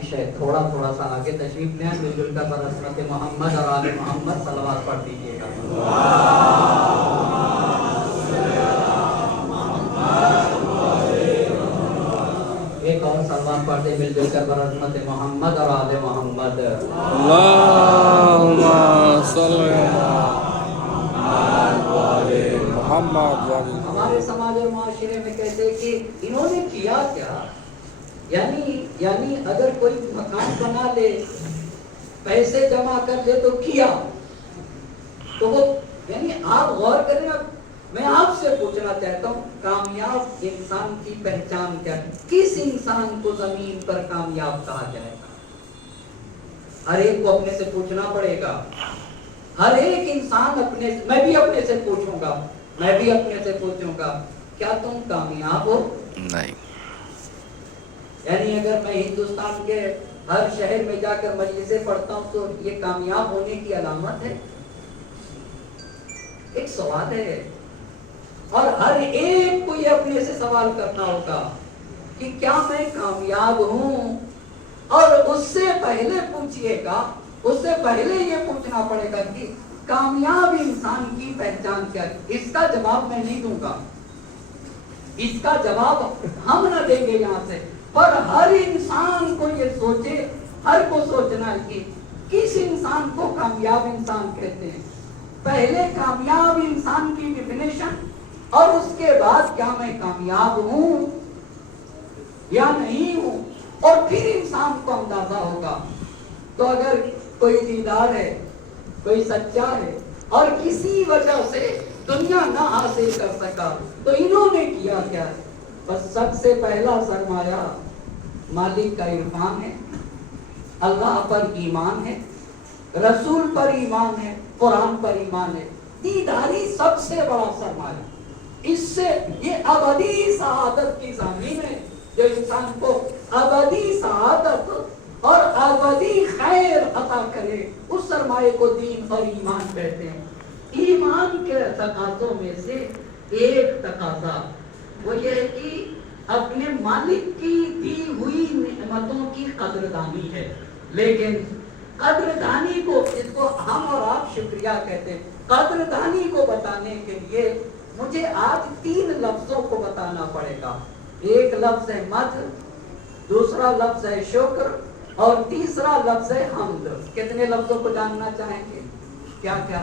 خواہش ہے تھوڑا تھوڑا سا آگے تشریف لیں، مل جل کر برحضرت محمد اور آل محمد صلوات پڑھ دیجیے گا۔ ایک اور صلوات پڑھ دیں مل جل کر برحضرت محمد اور آل محمد۔ اللہم صلی محمد۔ ہمارے سماج اور معاشرے میں کہتے ہیں کہ انہوں نے کیا کیا، یعنی اگر کوئی مکان بنا لے، پیسے جمع کر لے تو کیا، تو وہ یعنی آپ غور کریں۔ میں آپ سے پوچھنا چاہتا ہوں کامیاب انسان کی پہچان کیا ہے؟ کس انسان کو زمین پر کامیاب کہا جائے گا؟ ہر ایک کو اپنے سے پوچھنا پڑے گا۔ ہر ایک انسان اپنے، میں بھی اپنے سے پوچھوں گا کیا تم کامیاب ہو؟ نہیں۔ یعنی اگر میں ہندوستان کے ہر شہر میں جا کر مجلسیں پڑھتا ہوں تو یہ کامیاب ہونے کی علامت ہے؟ ایک سوال ہے، اور ہر ایک کو یہ اپنے سے سوال کرنا ہوگا کہ کیا میں کامیاب ہوں؟ اور اس سے پہلے پوچھئے گا، اس سے پہلے یہ پوچھنا پڑے گا کہ کامیاب انسان کی پہچان کیا ہے؟ اس کا جواب میں نہیں دوں گا، اس کا جواب ہم نہ دیں گے یہاں سے، پر ہر انسان کو یہ سوچے، ہر کو سوچنا ہے کہ کس انسان کو کامیاب انسان کہتے ہیں۔ پہلے کامیاب انسان کی ڈیفینیشن، اور اس کے بعد کیا میں کامیاب ہوں یا نہیں ہوں، اور پھر انسان کو اندازہ ہوگا۔ تو اگر کوئی دیندار ہے، کوئی سچا ہے، اور کسی وجہ سے دنیا نہ حاصل کر سکا، تو انہوں نے کیا کیا ہے؟ بس سب سے پہلا سرمایہ مالک کا عرفان ہے، اللہ پر ایمان ہے، رسول پر ایمان ہے، قرآن پر ایمان ہے۔ دینداری سب سے بڑا سرمایہ، اس سے یہ ابدی سعادت کی ضامن ہے، جو انسان کو ابدی سعادت اور ابدی خیر عطا کرے، اس سرمایہ کو دین اور ایمان کہتے ہیں۔ ایمان کے تقاضوں میں سے ایک تقاضا وہ یہ ہے کہ اپنے مالک کی دی ہوئی نعمتوں کی قدردانی ہے، لیکن قدردانی کو، جس کو ہم اور آپ شکریہ کہتے ہیں، قدردانی کو بتانے کے لیے مجھے آج 3 لفظوں کو بتانا پڑے گا۔ ایک لفظ ہے مدح، دوسرا لفظ ہے شکر، اور تیسرا لفظ ہے حمد۔ کتنے لفظوں کو جاننا چاہیں گے؟ کیا کیا؟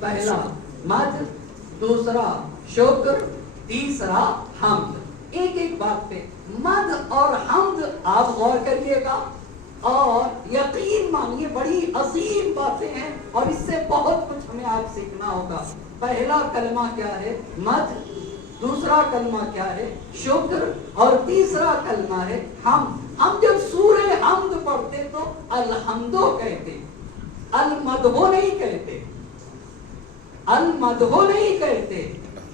پہلا مدح، دوسرا شکر، تیسرا حمد۔ ایک ایک بات پہ، مدح اور حمد آپ غور کریے گا اور یقین مانیے بڑی عظیم باتیں ہیں، اور اس سے بہت کچھ ہمیں آج سیکھنا ہوگا۔ پہلا کلمہ کیا ہے؟ مدح، دوسرا کلمہ کیا ہے؟ شکر، اور تیسرا کلمہ ہے حمد۔ ہم جب سورہ حمد پڑھتے تو الحمدو کہتے، المدحو نہیں کہتے، المدحو نہیں کہتے،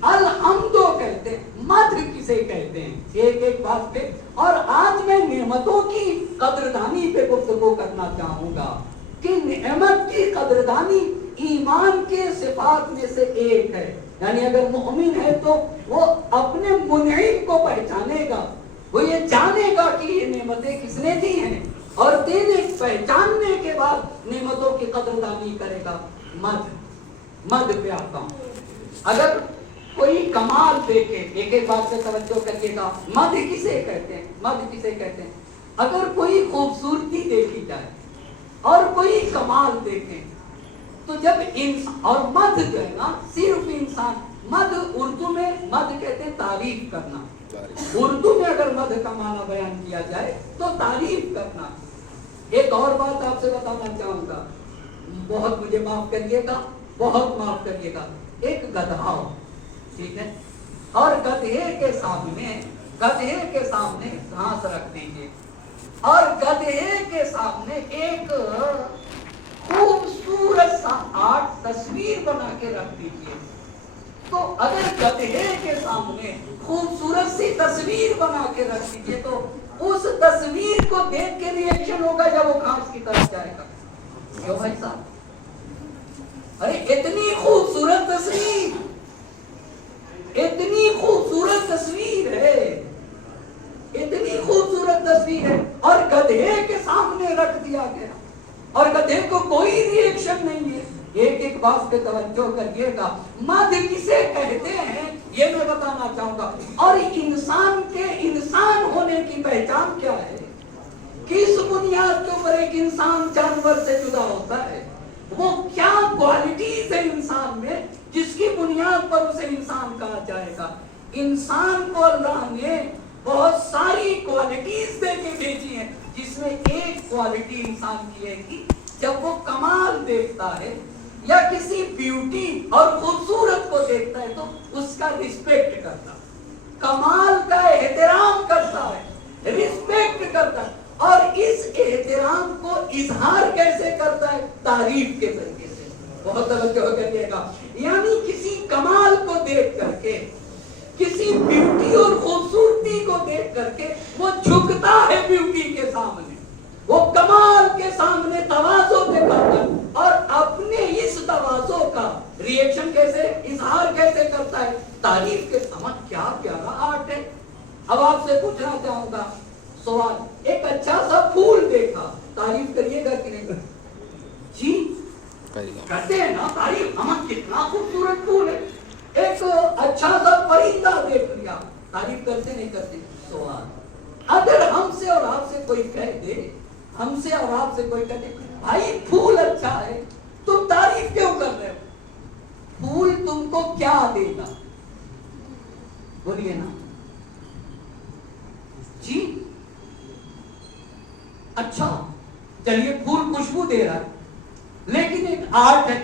الحمدو کہتے۔ مدح کسے کہتے ہیں؟ ایک ایک بات پہ، اور آج میں نعمتوں کی قدردانی پہ گفتگو کرنا چاہوں گا کہ نعمت کی قدردانی ایمان کے صفات میں سے ایک ہے۔ یعنی اگر مومن ہے تو وہ اپنے منعم کو پہچانے گا، وہ یہ جانے گا کہ یہ نعمتیں کس نے دی ہیں، اور دینے پہچاننے کے بعد نعمتوں کی قدردانی کرے گا۔ مدح پہ آتا ہوں۔ اگر کوئی کمال دیکھے، ایک ایک بات سے توجہ کریے گا، مدح کسے کہتے ہیں؟ مدح کسے کہتے ہیں؟ اگر کوئی خوبصورتی دیکھی جائے اور کوئی کمال دیکھیں تو جب اور مدح جو ہے نا، صرف انسان، مدح اردو میں مدح کہتے ہیں تعریف کرنا۔ اردو میں اگر مدح کا معنی بیان کیا جائے تو تعریف کرنا۔ ایک اور بات آپ سے بتانا چاہوں گا، بہت مجھے معاف کریے گا، بہت معاف کریے گا۔ ایک گدھا ہو، ٹھیک ہے، اور گدھے کے سامنے گھاس رکھ دیجیے، اور گدھے کے سامنے ایک خوبصورت سا آرٹ تصویر بنا کے رکھ دیجیے۔ تو اگر گدھے کے سامنے خوبصورت سی تصویر بنا کے رکھ دیجیے تو اس تصویر کو دیکھ کے ریئیکشن ہوگا جب وہ گھاس کی طرف جائے گا۔ کیوں بھائی صاحب؟ ارے اتنی خوبصورت تصویر، اتنی خوبصورت تصویر ہے، اتنی خوبصورت تصویر ہے، اور گدھے गधे के सामने रख दिया गया और गधे को कोई रिएक्शन नहीं है। एक एक बात पे तवज्जो करिएगा, मध किसे कहते हैं ये मैं बताना चाहूंगा। और इंसान के इंसान होने की पहचान क्या है, किस बुनियाद के ऊपर एक इंसान जानवर से जुदा होता है, वो क्या क्वालिटीज है इंसान में जिसकी बुनियाद पर उसे इंसान कहा जाएगा। इंसान को अल्लाह ने बहुत सारी क्वालिटीज देके भेजी है, जिसमें एक क्वालिटी इंसान की है कि जब वो कमाल देखता है या किसी ब्यूटी और खूबसूरत को देखता है तो उसका रिस्पेक्ट करता है, कमाल का एहतराम करता है, रिस्पेक्ट करता है। और इस एहतराम को इजहार कैसे करता है, तारीफ के तरीके से। बहुत तवज्जो करिएगा, यानी किसी कमाल को देख करके, किसी ब्यूटी और खूबसूरती को देख करके वो झुकता है ब्यूटी के सामने, वो कमाल के सामने तवाज़ो दिखाता है और अपने इस तवाज़ो का रिएक्शन कैसे, इजहार कैसे करता है, तारीफ के सामने। क्या प्यारा आर्ट है। अब आपसे पूछना चाहूंगा सवाल, एक अच्छा सा फूल देखा, तारीफ करिएगा कि नहीं? जी करते हैं ना तारीफ, हम कितना खूबसूरत फूल है। एक अच्छा सा परिंदा देख लिया, तारीफ करते नहीं करते? सवाल, अगर हमसे और आपसे कोई कह दे, हमसे और आपसे कोई कह दे भाई फूल अच्छा है, तुम तारीफ क्यों कर रहे हो? फूल तुमको क्या देगा, बोलिए ना जी। अच्छा चलिए फूल खुशबू दे रहा है, लेकिन एक आर्ट है,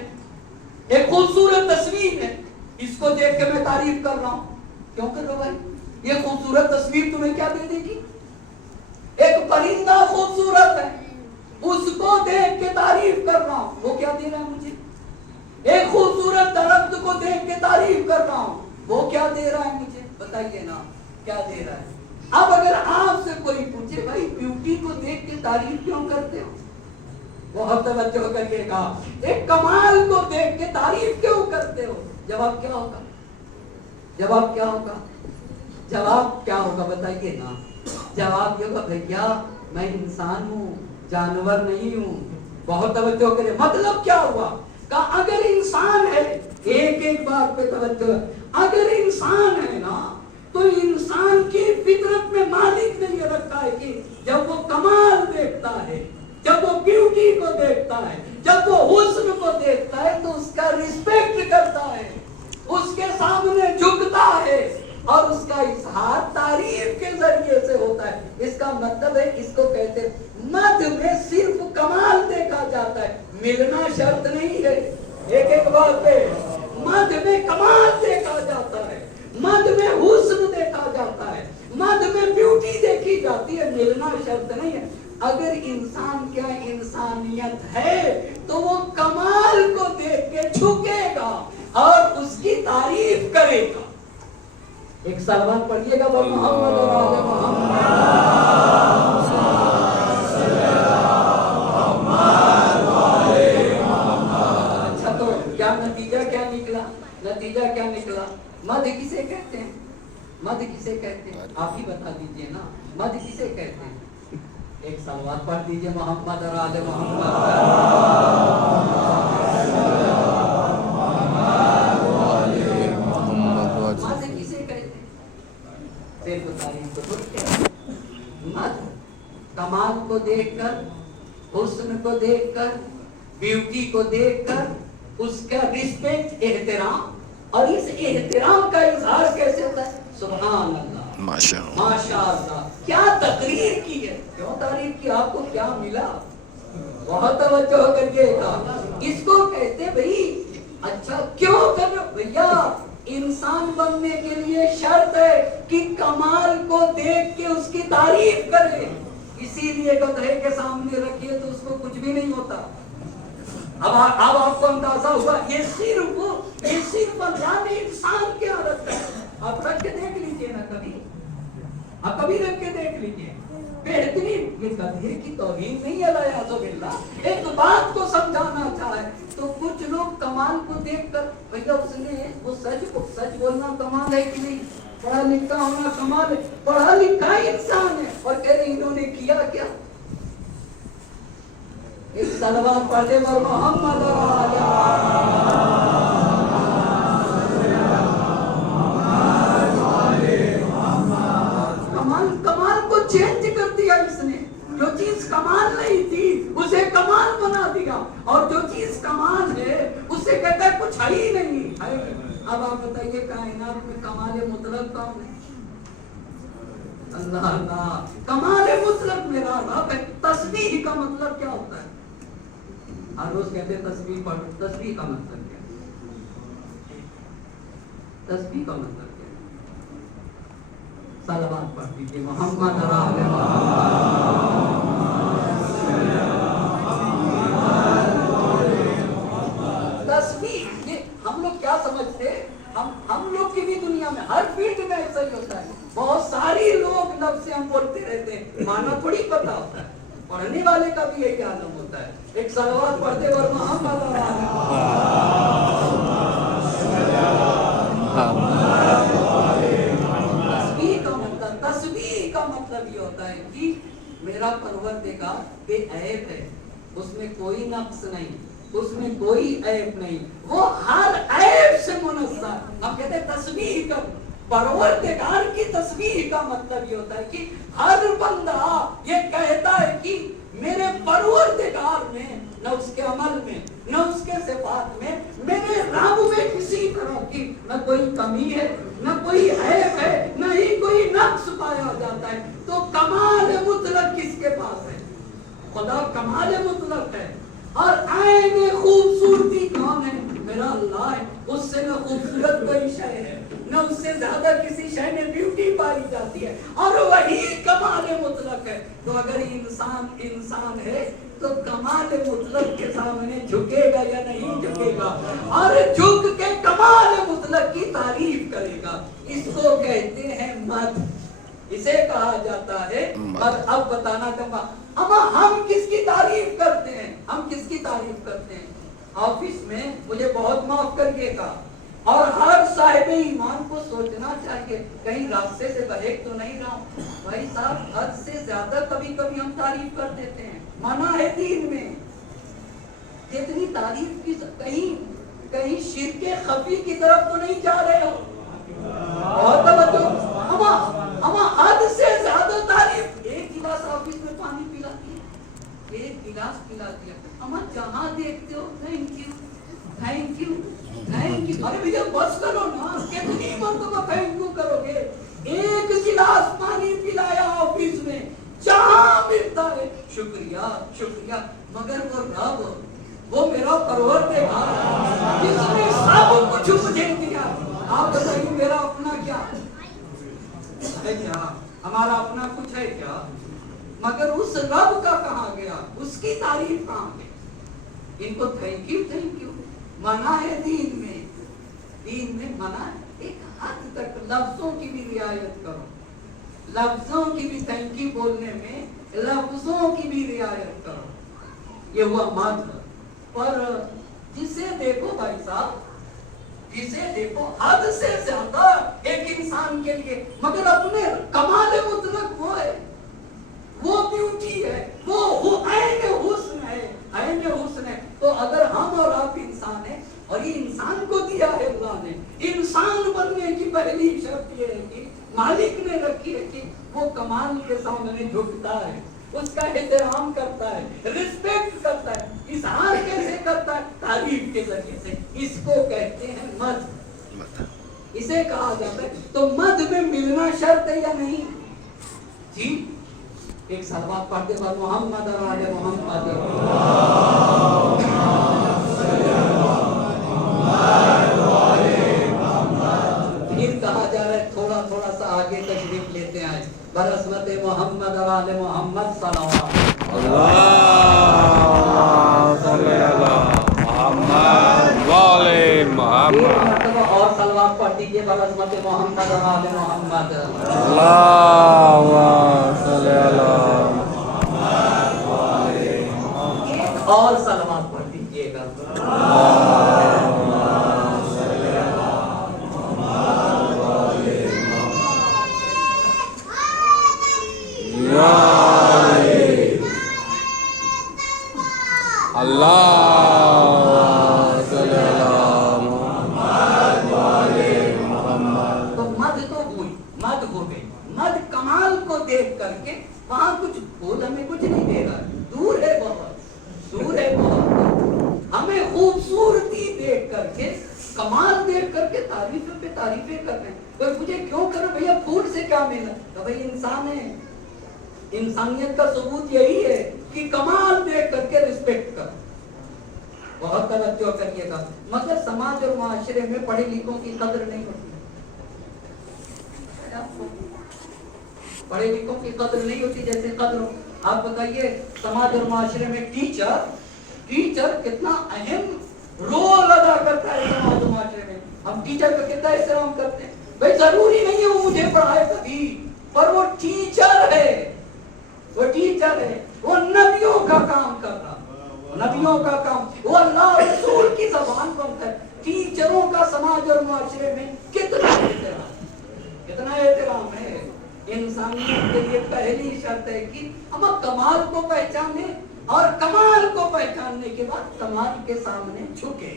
एक खूबसूरत तस्वीर है, इसको देख के मैं तारीफ कर रहा हूं। क्यों कर रहा हूं भाई? ये खूबसूरत तस्वीर तुम्हें क्या दे देगी? एक परिंदा खूबसूरत है, उसको देख के तारीफ कर रहा हूं, वो क्या दे रहा है मुझे? एक खूबसूरत दरख्त को देख के तारीफ कर रहा हूं, वो क्या दे रहा है मुझे? बताइए ना क्या दे रहा है। अब अगर आपसे कोई पूछे भाई ब्यूटी को देख के तारीफ क्यों करते हो, बहुत तवज्जो करिएगा, एक कमाल को देख के तारीफ क्यों करते हो? जवाब क्या होगा? जवाब क्या होगा? जवाब क्या होगा बताइए ना। जवाब ये होगा भैया मैं इंसान हूँ, जानवर नहीं हूँ। बहुत तवज्जो करिए, मतलब क्या हुआ का अगर इंसान है, एक एक बात पे तवज्जो, अगर इंसान है ना तो इंसान की फितरत में मालिक ने ये रखा है कि जब वो कमाल देखता है, जब वो ब्यूटी को देखता है, जब वो हुस्न को देखता है तो उसका रिस्पेक्ट करता है, उसके सामने झुकता है और उसका इजहार तारीफ के जरिए से होता है। इसका मतलब है, इसको कहते हैं मध में सिर्फ कमाल देखा जाता है, मिलना शर्त नहीं है। एक एक बात पे मध में कमाल देखा जाता है, मध में हुस्न देखा जाता है, मध में ब्यूटी देखी जाती है, मिलना शर्त नहीं है। अगर इंसान क्या इंसानियत है तो वो कमाल को देख के झुकेगा और उसकी तारीफ करेगा। एक सलमान पढ़िएगा वो मोहम्मद और आले मोहम्मद। अच्छा तो क्या नतीजा क्या निकला? नतीजा क्या निकला? मध किसे कहते हैं? मध किसे कहते हैं? आप ही बता दीजिए ना, मध किसे कहते हैं? एक सलवात पढ़ दीजिए मोहम्मद और आले मोहम्मद। मध किसे कहते हैं? सिर्फ तारीफ को बोलते हैं। मध कमाल को देखकर, हुस्न को देखकर, ब्यूटी को देखकर उसका रिस्पेक्ट, एहतराम, और इस एहतराम का इजहार कैसे होता है? सुभान अल्लाह, माशाअल्लाह। क्या तकरीर की है, क्यों तारीफ की, आपको क्या मिला? बहुत तवज्जो करिएगा। इसको कहते भाई अच्छा क्यों कर रहे हो भैया? इंसान बनने के लिए शर्त है कि कमाल को देख के उसकी तारीफ करे, इसीलिए गधे के सामने रखिए तो उसको कुछ भी नहीं होता। अब आपको अंदाजा हुआ, ये सिर्फ अल्लाह ने इंसान क्या रखा है। आप रख के देख लीजिए ना कभी, आप कभी रख के देख लीजिए, बेहतरीन। ये गधे की तौहीन नहीं है अल्लाह। एक बात को समझाना चाहे तो कुछ लोग कमाल को देखकर भैया उसने वो सच बोलना कमाल है कि नहीं, पढ़ा लिखा होना कमाल है, पढ़ा लिखा इंसान है, और कह रहे इन्होंने किया क्या? एक सलवात पढ़ते और मोहम्मद कमाल कमाल को चेंज कर दिया इसने। जो चीज कमाल नहीं थी उसे कमाल बना दिया, और जो चीज कमाल है उसे कहता है कुछ है ही नहीं है। अब आप बताइए कायनात में कमाल मुतलक कौन है? अल्लाह अल्लाह। कमाल मुतलक मेरा रब है। तस्बीह का मतलब क्या होता है? हर रोज कहते हैं तस्बीह पढ़ो, तस्बीह का मतलब क्या है? तस्बीह का मतलब क्या है? सलावत पढ़ दीजिए मोहम्मद तस्बीह। ये हम लोग क्या समझते हैं? हम लोग की भी दुनिया में हर फील्ड में ऐसा ही होता है। बहुत सारी लोग लफ्ज़ से हम बोलते रहते हैं, माना थोड़ी पता होता है। पढ़ने वाले का भी यही आलम होता है। एक सलावत पढ़ते और मोहम्मद तस्बीह का मतलब ये होता है कि मेरा परवरदिगार बेऐब है, उसमें कोई नक्स नहीं, उसमें कोई ऐब नहीं, वो हर ऐब से मुनज़्ज़ह। हम कहते हैं तस्बीह का परवरदिगार की तस्बीह का मतलब ये होता है कि हर बंदा ये कहता है कि मेरे परवरदिगार में, न उसके अमल में, न उसके सिफात में, मेरे रब में किसी तरह की न कोई कमी है, न कोई ऐब है, न ही कोई नक्स पाया जाता है। तो कमाल मुतलक किसके पास है? खुदा कमाल मुतलक है। और आईने खूबसूरती कौन है? मेरा अल्लाह है। उससे न खूबसूरत कोई शय है, न उससे ज्यादा किसी शय में ब्यूटी पाई जाती है, और वही कमाल मुतलक है। तो अगर इंसान है तो कमाल मुतलक के सामने झुकेगा या नहीं झुकेगा? और झुक के कमाल मुतलक की तारीफ करेगा। इसको कहते हैं मद, इसे कहा जाता है मद। अब बताना चाहूंगा अमा हम किसकी तारीफ करते हैं? हम किसकी तारीफ करते हैं? ऑफिस में मुझे बहुत माफ करिएगा, और हर साहिब ईमान को सोचना चाहिए कहीं रास्ते से बहक तो नहीं रहा हूं। भाई साहब हद से ज्यादा कभी कभी हम तारीफ कर देते हैं, मना है दीन में। जितनी तारीफ की कहीं शिरके खफी की तरफ तो नहीं जा रहे हो? बहुत तवज्जो। अमा हद से ज्यादा तारीफ। एक गिलास ऑफिस में पानी पिलाती है, एक गिलास पिलाती है, अमा जहां देखते हो thank you thank you thank you. अरे भैया बस करो ना, कितनी मरतबा थैंक यू करोगे? एक गिलास पानी पिलाया ऑफिस में, जहां मिलता है शुक्रिया शुक्रिया। मगर वो रब, वो मेरा परवरदिगार जिसने सब कुछ मुझे दिया। आप बताइए मेरा अपना क्या है? क्या हमारा अपना कुछ है क्या? मगर उस रब का कहाँ गया? उसकी तारीफ कहाँ गई? इनको थैंक यू मना है दीन में मना है। एक हद तक लफ्जों की भी रियायत करो, लफ्जों की भी थैंक यू बोलने में लफ्जों की भी रियायत करो। ये हुआ मद। पर जिसे देखो भाई साहब, जिसे देखो हद से ज्यादा एक इंसान के लिए, मगर अपने कमाल मुतलक वो है, वो ब्यूटी है, वो ऐन हुस्न है, ऐन हुस्न है। तो अगर हम और आप इंसान हैं, और ये इंसान को दिया है अल्लाह ने, इंसान बनने की पहली शर्त ये है कि मालिक ने रखी है कि वो कमाल के सामने झुकता है, उसका एहतराम करता है, रिस्पेक्ट करता है। इज़हार कैसे करता है? तारीफ के जरिए से। इसको कहते हैं मद, इसे कहा जाता है। तो मद में मिलना शर्त है या नहीं? जी एक सलवात पढ़ते बाद मोहम्मद और आले मोहम्मद। फिर कहा जा रहा है थोड़ा थोड़ा सा आगे तशरीफ लेते आए। बरसमत मोहम्मद और आले मोहम्मद सलावत। और सलवात पढ़ दीजिए बरसमत मोहम्मद और आले मोहम्मद। एक और सलवात पढ़ दीजिएगा। کر کے وہاں کچھ پھول ہمیں کچھ نہیں دے رہا، دور ہے بہت، دور ہے بہت، ہمیں خوبصورتی دیکھ کر کے، کمال دیکھ کر کے تعریفیں پہ تعریفیں کر رہے ہیں. کوئی مجھے کیوں کرو بھیا، پھول سے کیا محنت؟ تو بھائی انسان ہے، انسانیت کا ثبوت یہی ہے کہ کمال دیکھ کر کے رسپیکٹ کر. بہت توجہ کریے گا. مگر سماج اور معاشرے میں پڑھے لکھوں کی قدر نہیں ہوتی، پڑھے لکھوں کی قدر نہیں ہوتی جیسے قدر ہو. آپ بتائیے سماج اور معاشرے میں ٹیچر کتنا اہم رول ادا کرتا ہے سماج اور معاشرے میں. ہم ٹیچر کا کتنا احترام کرتے ہیں. بھائی ضروری نہیں ہے وہ مجھے پڑھائے کبھی، پر وہ ٹیچر ہے، وہ ٹیچر ہے، وہ نبیوں کا کام کر رہا، نبیوں کا کام، وہ اللہ رسول کی زبان پر ہے. ٹیچروں کا سماج اور معاشرے میں کتنا احترام ہے. انسانیت کے لیے پہلی شرط ہے کہ ہم کمال کو پہچانے، اور کمال کو پہچاننے کے بعد کمال کے سامنے جھکے.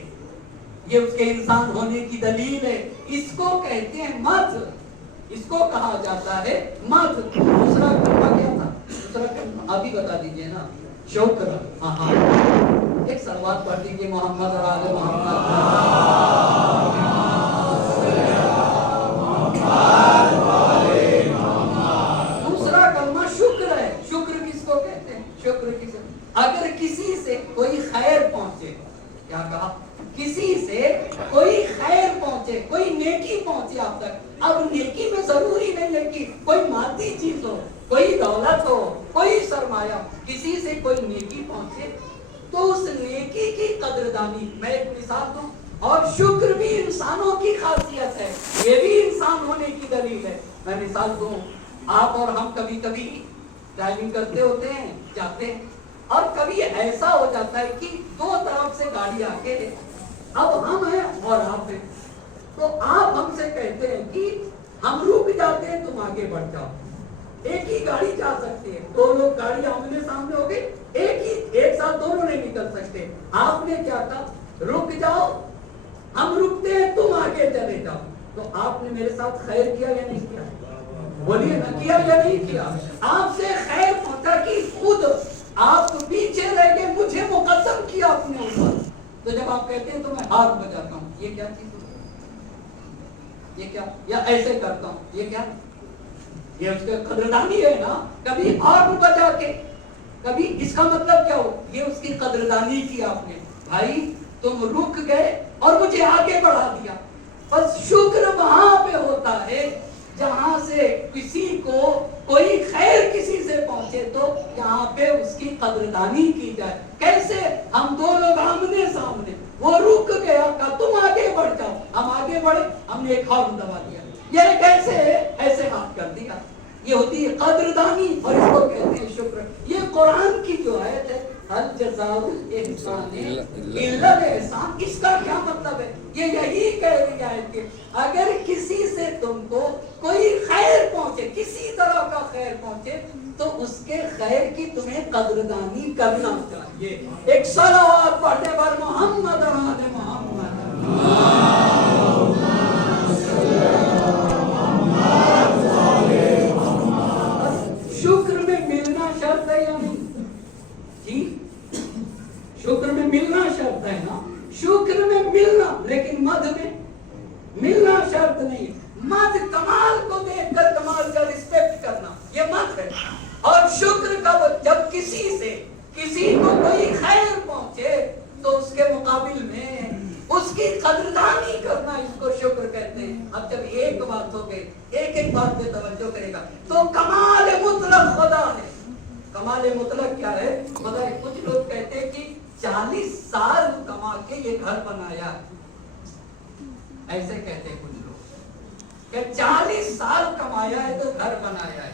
یہ اس کے انسان ہونے کی دلیل ہے. اس کو کہتے ہیں مدح، اس کو کہا جاتا ہے مدح. دوسرا کلمہ کیا تھا؟ دوسرا کلمہ آپ ہی بتا دیجئے نا. شکر. ہاں ایک صلوات پڑھ دیجئے محمد اور آل محمد. دوسرا کلمہ شکر ہے. شکر کس کو کہتے ہیں؟ شکر کس، اگر کسی سے کوئی خیر پہنچے، کیا کہا؟ کسی سے کوئی خیر پہنچے، کوئی نیکی پہنچے آپ تک. اب نیکی میں ضروری نہیں ہے کہ کوئی مادی چیز ہو، کوئی دولت ہو، کوئی سرمایہ، کسی سے کوئی نیکی پہنچے تو اس نیکی کی قدردانی. میں ایک مثال دوں، اور شکر بھی انسانوں کی خاصیت ہے، یہ بھی انسان ہونے کی دلیل ہے. میں مثال دوں، آپ اور ہم کبھی کبھی ڈرائیونگ کرتے ہوتے ہیں، جاتے ہیں، اور کبھی ایسا ہو جاتا ہے کہ دو طرف سے گاڑی آگے ہے، اب ہم ہیں اور آپ ہیں، تو آپ ہم سے کہتے ہیں کہ ہم رک جاتے ہیں، تم آگے بڑھ جاؤ. ایک ہی گاڑی جا سکتی ہے، دو لوگ گاڑی آمنے سامنے ہو گئے، ایک ساتھ دونوں نہیں نکل سکتے. آپ نے کیا کہا؟ رک جاؤ، ہم رکتے ہیں، تم آگے چلے جاؤ. تو آپ نے میرے ساتھ خیر کیا یا نہیں کیا؟ بولیے نہ، کیا یا نہیں کیا؟ آپ سے خیر پہنچا کہ خود آپ پیچھے رہ گئے، مجھے مقدم کیا اپنے اوپر. تو جب آپ کہتے ہیں تو میں ہاتھ بجاتا ہوں، یہ کیا چیز ہے؟ یہ کیا؟ یا ایسے کرتا ہوں، یہ کیا؟ یہ اس کے قدردانی ہے نا. کبھی ہاتھ بجا کے، کبھی اس کا مطلب کیا ہو؟ یہ اس کی قدردانی کی آپ نے. بھائی تم رک گئے اور مجھے آگے بڑھا دیا. بس شکر وہاں پہ ہوتا ہے جہاں سے کسی کو کوئی خیر کسی سے پہنچے تو یہاں پہ اس کی قدردانی کی جائے. کیسے؟ ہم دو لوگ آمنے سامنے، وہ رک گیا، کہا تم آگے بڑھ جاؤ، ہم آگے بڑھے، ہم نے ایک ہارن دبا دیا. یہ کیسے ہے؟ ایسے ہاتھ کر دیا. یہ ہوتی ہے قدردانی، اور اس کو کہتے ہیں شکر. یہ قرآن کی جو آیت ہے ہل جزاء الاحسان الا الاحسان، اس کا کیا مطلب ہے؟ یہ یہی کہہ رہی ہے کہ اگر کسی سے تم کو کوئی خیر پہنچے، کسی طرح کا خیر پہنچے، تو اس کے خیر کی تمہیں قدردانی کرنا چاہیے. ایک صلوات پڑھنے پر محمد اور آل محمد. شکر میں ملنا شرط ہے یا نہیں؟ جی شکر میں ملنا شرط ہے نا. شکر میں ملنا، لیکن مدح میں ملنا شرط نہیں. مدح کمال کو دیکھ کر کمال کا رسپیکٹ کرنا، یہ مدح ہے. اور شکر کا جب کسی کو کوئی خیر پہنچے تو اس کے مقابل میں اس کی قدردانی کرنا، اس کو شکر کہتے ہیں. اب جب ایک بات ہو گئی، ایک بات پہ توجہ کرے گا تو کمال مطلق خدا ہے. کمال مطلق کیا ہے؟ خدا ہے. کچھ لوگ کہتے ہیں کہ 40 سال کما کے یہ گھر بنایا، ایسے کہتے ہیں کچھ لوگ کہ 40 سال کمایا ہے تو گھر بنایا ہے.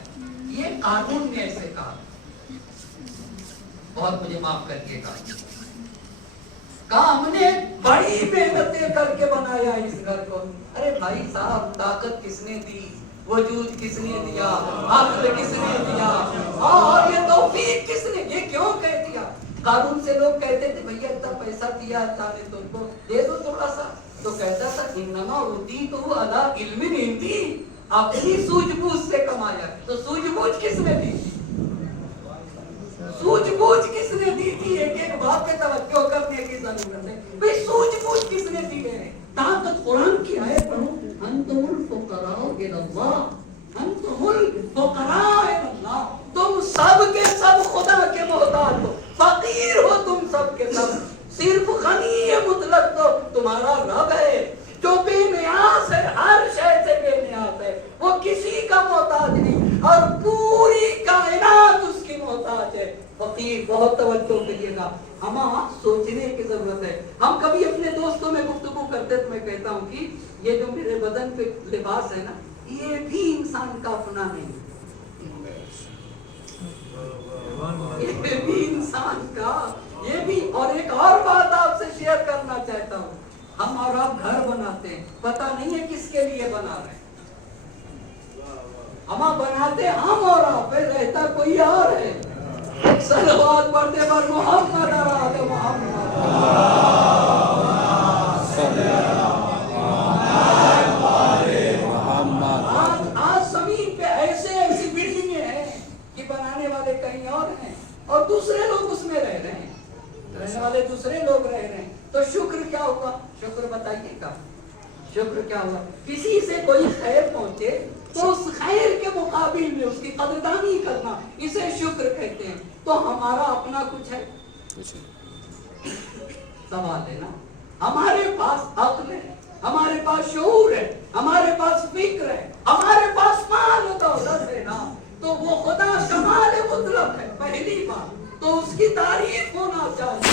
یہ قانون نے ایسے کہا، بہت مجھے معاف کریے گا، کہا ہم نے بڑی محنتیں کر کے بنایا اس گھر کو. ارے بھائی صاحب، طاقت کس نے دی؟ وجود کس نے دیا؟ عقل کس نے دیا؟ اور یہ توفیق کس نے؟ یہ کیوں کہہ دیا؟ قانون سے لوگ کہتے تھے بھیا اتنا پیسہ دیا اللہ نے تم کو، دے دو تھوڑا سا. تو کہتا تھا انما اوتیتہ علی علم عندی، اپنی سوجھ بوجھ سے کمایا. تو سوجھ بوجھ کس نے دی؟ बात पे तवज्जो करने की जरूरत है। भाई सूझबूझ किसने दी है? ताकत कुरान की आयत पढ़ो, अंतुमुल फुकराओ इलल्लाह, अंतुमुल फुकराओ इलल्लाह, तुम सब के सब खुदा के मोहताज हो, फकीर हो तुम सब के सब, सिर्फ गनी मुतलक तो तुम्हारा रब है जो बेनियाज है, हर शय से बेनियाज है, वो किसी का मोहताज नहीं और पूरी कायनात उसकी मोहताज है। फकीर, बहुत तवज्जो करिएगा, हमें सोचने की जरूरत है। हम कभी अपने दोस्तों में गुफ्तगू करते तो मैं कहता हूँ कि ये जो मेरे बदन पे लिबास है ना, ये भी इंसान का अपना नहीं, ये भी इंसान का, ये भी। और एक और बात आपसे शेयर करना चाहता हूँ, हम और आप घर बनाते हैं, पता नहीं है किसके लिए बना रहे हैं, हम बनाते हम और आप है, रहता कोई और है। सलवात पढ़ते पर मोहम्मद आले मोहम्मद, आज जमीन पे ऐसे ऐसी बिल्डिंगें हैं कि बनाने वाले कहीं और हैं और दूसरे लोग उसमें रह रहे हैं, रहने वाले दूसरे लोग रह रहे हैं। तो शुक्र क्या हुआ? शुक्र बताइएगा, शुक्र क्या हुआ? किसी से कोई खैर पहुंचे तो उस खैर के मुकाबिल में उसकी कदरदानी करना, इसे शुक्र कहते हैं। तो हमारा अपना कुछ है? सवाल है ना। हमारे पास अक्ल है, हमारे पास शऊर है, हमारे पास फिक्र है, हमारे पास माल दौलत है ना, तो वो खुदा कमाल मुतलक है। पहली बात तो उसकी तारीफ होना चाहिए।